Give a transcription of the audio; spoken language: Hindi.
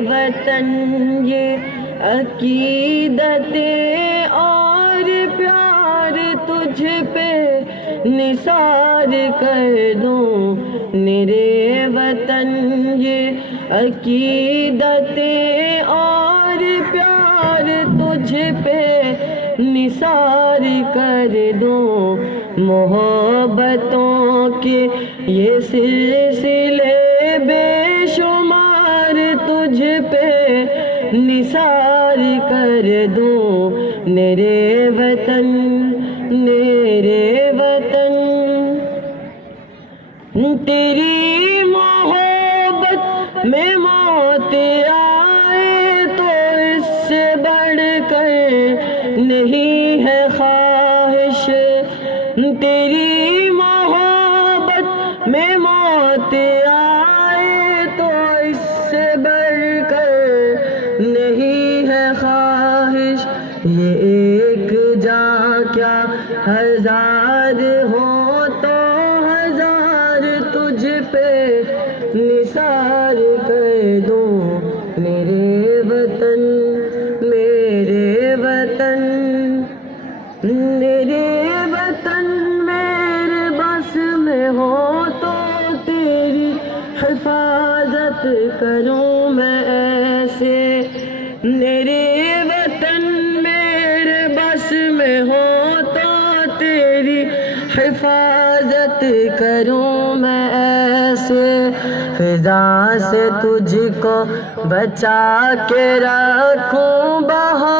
वतन ये अकीदतें और प्यार तुझ पे निसार कर दूं। मेरे वतन ये अकीदतें और प्यार तुझ पे निसार कर दूं। मोहब्बतों के ये सिलसिले बेशुमार तुझ पे निसार कर दूं। मेरे वतन तेरी मोहब्बत में मौत आए तो इससे बढ़कर नहीं है ख्वाहिश। तेरी मोहब्बत में मौत आए तो इससे बढ़कर नहीं है ख्वाहिश। ये एक जान क्या हजार हो तो हजार तुझ पे निसार कर दूं। मेरे वतन मेरे वतन मेरे बस में हो तो तेरी हिफाजत करूं मैं ऐसे। मेरे वतन मेरे बस में हो तो तेरी हिफाजत करूं मैं ऐसे। फिजा से तुझको बचा के रखूं बहा